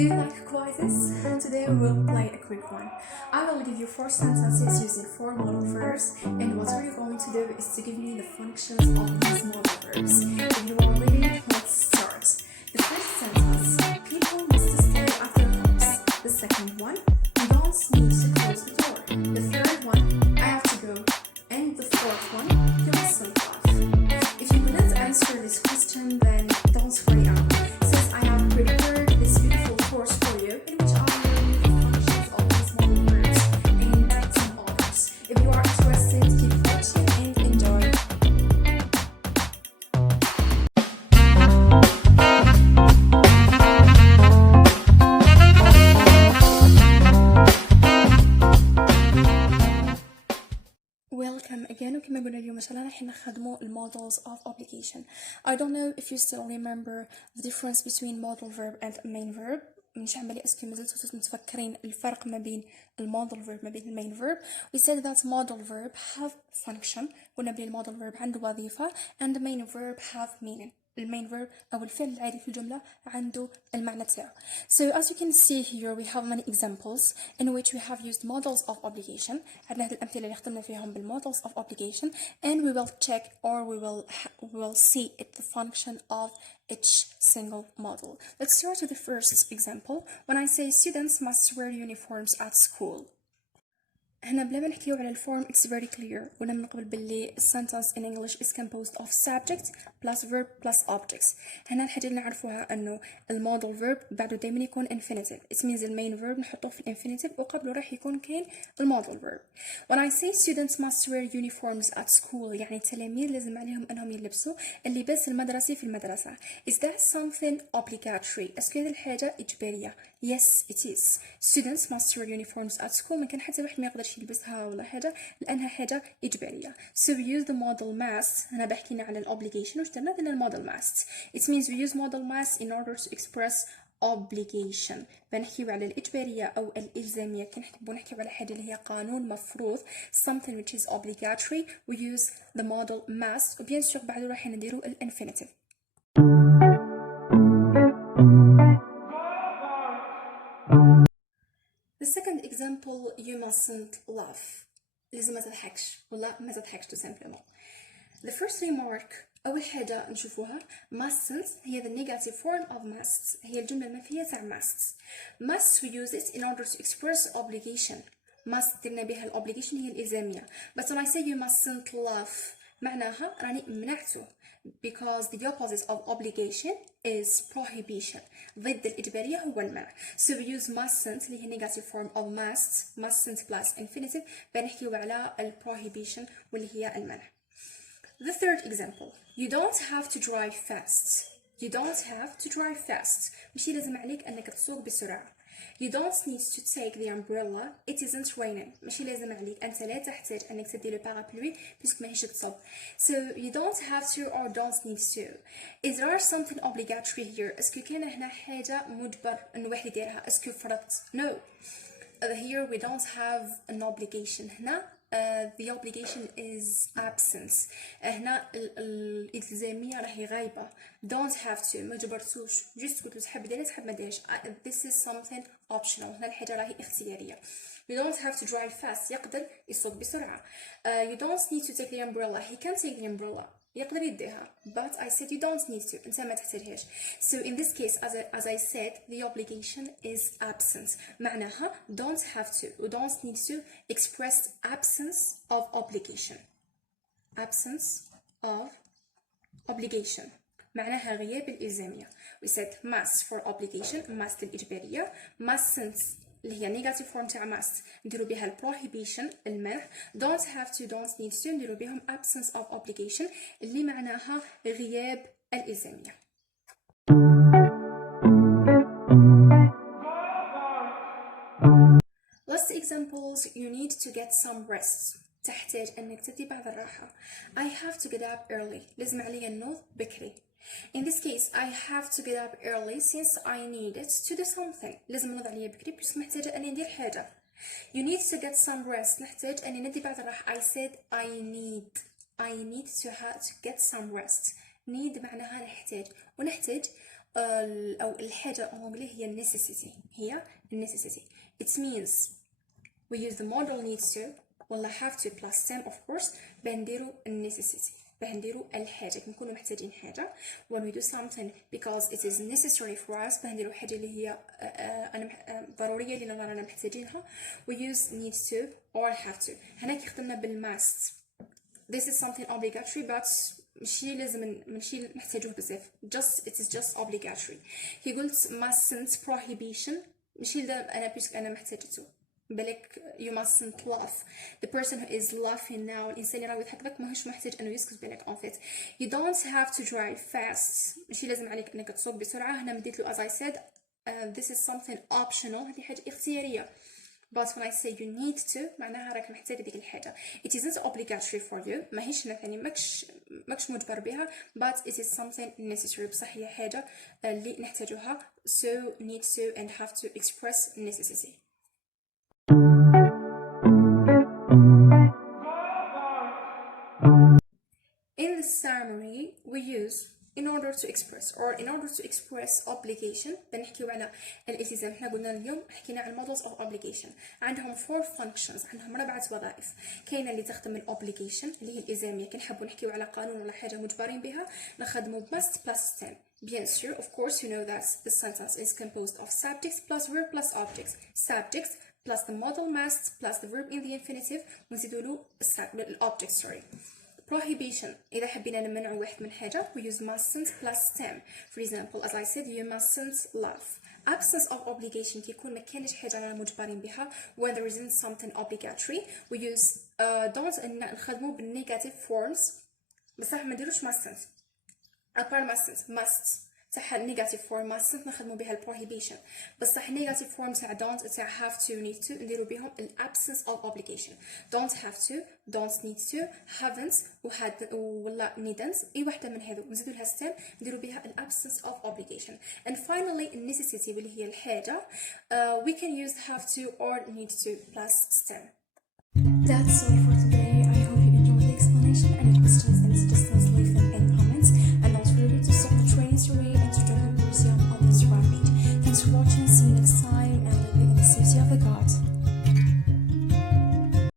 Do you like quizzes? Today we will play a quick one. I will give you 4 sentences using 4 modal verbs, and what you're going to do is to give me the functions of these modal verbs. If you are ready, let's start. The first sentence, people must stay after class. The second one, you don't need to close the door. The third one, I have to go. And the fourth one, you mustn't laugh. If you couldn't answer this question, then don't worry out. Since I have prepared this beautiful course for you, in which I will learn the functions of these modal verbs and some others. If you are interested, keep watching and enjoy. Welcome again. وكما قلنا اليوم إن شاء الله راح نخدموا modals of obligation. I don't know if you still remember the difference between modal verb and main verb. مش عمالي اسكي مازلتوا متفكرين الفرق ما بين المودال verb ما بين المين verb. We said that modal verb have function. قلنا بلي المودال verb عنده وظيفة and the main verb have meaning. المين verb أو الفعل العادي في الجملة عنده المعنى تاعو. So as you can see here we have many examples in which we have used modals of obligation. عندنا هذه الأمثلة اللي خدمنا فيهم بالmodals of obligation, and we will check or we will see the function of each single model. Let's start with the first example. When I say students must wear uniforms at school. هنا بلا ما نحكيو على الفورم it's very clear. قلنا من قبل باللي sentence in English is composed of subject plus verb plus objects. هنا الحاجة اللي نعرفوها انه المودال verb بعده دايما يكون infinitive. It means المين verb نحطوه في infinitive وقبله راح يكون كاين المودال verb. When I say students must wear uniforms at school يعني التلاميذ لازم عليهم انهم يلبسوا اللباس المدرسي في المدرسة. Is that something obligatory؟ اسكو هذه الحاجة إجبارية؟ Yes it is. Students must wear uniforms at school. ما كان حتى واحد ما يقدرش يلبسها ولا حاجة لأنها حاجة إجبارية. So we use the modal must. هنا بحكينا على obligation وش درنا المودال must. It means we use modal must in order to express obligation. بنحكيو على الإجبارية أو الإلزامية. كي نحكيو على حاجة اللي هي قانون مفروض something which is obligatory we use the modal must. وبيان سور بعده راح نديرو الانفينيتيف. The second example, you mustn't laugh. لازم ما تضحكش ولا ما تضحكش tout simplement. The first remark أول حاجة نشوفوها mustn't هي the negative form of must. هي الجملة المنفية تاع must. Must we use it in order to express obligation. must درنا بها الobligation هي الإلزامية. But when I say you mustn't laugh معناها راني منعته. Because the opposite of obligation is prohibition. ضد الإجبارية هو المنع. So we use mustn't اللي هي negative form of mustn't plus infinitive بنحكيو على prohibition واللي هي المنع. The third example. You don't have to drive fast. You don't have to drive fast. ماشي لازم عليك أنك تسوق بسرعة. You don't need to take the umbrella. It isn't raining. ماشي لازم عليك أنت لا تحتاج أنك تدي البارابلوي بيسك ماهيش تصب. So you don't have to or don't need to. Is there something obligatory here? اسكو كاين هنا حاجة مجبر إنه واحد يديرها؟ اسكو فرضت؟ No. Here we don't have an obligation. هنا the obligation is absence. هنا الإلزامية راهي غايبة. Don't have to ما جبرتوش just قلت له تحب ديرها تحب ما ديرش. This is something optional. هنا الحاجة راهي اختيارية. You don't have to drive fast. يقدر يسوق بسرعة. You don't need to take the umbrella. He can take the umbrella. يقدر يديها. But I said you don't need to. أنت ما تحتاجهاش. So in this case as I said the obligation is absence. معناها don't have to و don't need to express absence of obligation. Absence of obligation. معناها غياب الإلزامية. We said must for obligation. must الإجبارية. mustn't اللي هي negative form تاع must نديرو بها prohibition المنع. don't have to don't need to نديرو بهم absence of obligation اللي معناها غياب الإلزامية. Last examples, you need to get some rest. تحتاج أنك تدي بعض الراحة. I have to get up early. لازم علي النوض بكري. In this case, I have to get up early since I need it to do something. لازم نوض عليا بكري بس محتاجة أني ندير حاجة. You need to get some rest. نحتاج أني ندي بعض الراحة. I said I need to get some rest. need معناها نحتاج ونحتاج أو الحاجة en anglais هي necessity. هي necessity. It means we use the modal needs to ولا have to plus stem of course بنديرو necessity. بنديرو الحاجة كنكونوا محتاجين حاجة. when we do something because it is necessary for us بنديرو حاجة اللي هي ضرورية اللي رانا محتاجينها. we use needs to or have to. هنا كي خدمنا بالmust this is something obligatory but ماشي لازم ماشي محتاجوه بزاف just it is just obligatory. كي قلت mustn't prohibition ماشي انا بيسك انا محتاجته بالك you mustn't laugh. the person who is laughing now الانسان اللي راه يضحك لك ماهوش محتاج انه يسكت بالك en fait. you don't have to drive fast ماشي لازم عليك انك تسوق بسرعه. هنا مديت له as I said this is something optional هذه حاجه اختياريه. but when I say you need to معناها راك محتاج ديك الحاجة. it isn't obligatory for you ماهيش يعني ماكش مجبر بها but it is something necessary. بصح هي حاجة اللي نحتاجها so need to and have to express necessity. in the summary we use in order to express obligation بنحكيو على الالتزام. احنا قلنا اليوم حكينا على modals of obligation. عندهم 4 functions عندهم 4 وظائف. كاينه اللي تخدم الobligation اللي هي الالزاميه كي نحبوا نحكيو على قانون ولا حاجه مجبرين بها نخدموا must plus stem. Bien sûr, of course you know that the sentence is composed of subjects plus verb plus objects. Subjects plus the modal must plus the verb in the infinitive ونزيدوا له الobject sorry. prohibition إذا حبينا نمنعو واحد من حاجة we use mustn't plus stem. for example as I said you mustn't laugh. absence of obligation كي يكون ما كانش حاجة رانا مجبرين بها when there isn't something obligatory we use don't نخدمو بالنيجاتيف forms بصح ما نديروش mustn't apart must تاع negative form mustn't نخدمو بها prohibition بصح negative form تاع don't تاع have to need to نديرو بهم absence of obligation. don't have to don't need to haven't ولا needn't اي وحده من هذو نزيدو لها stem نديرو بها absence of obligation. and finally necessity اللي هي الحاجه we can use have to or need to plus stem. That's all for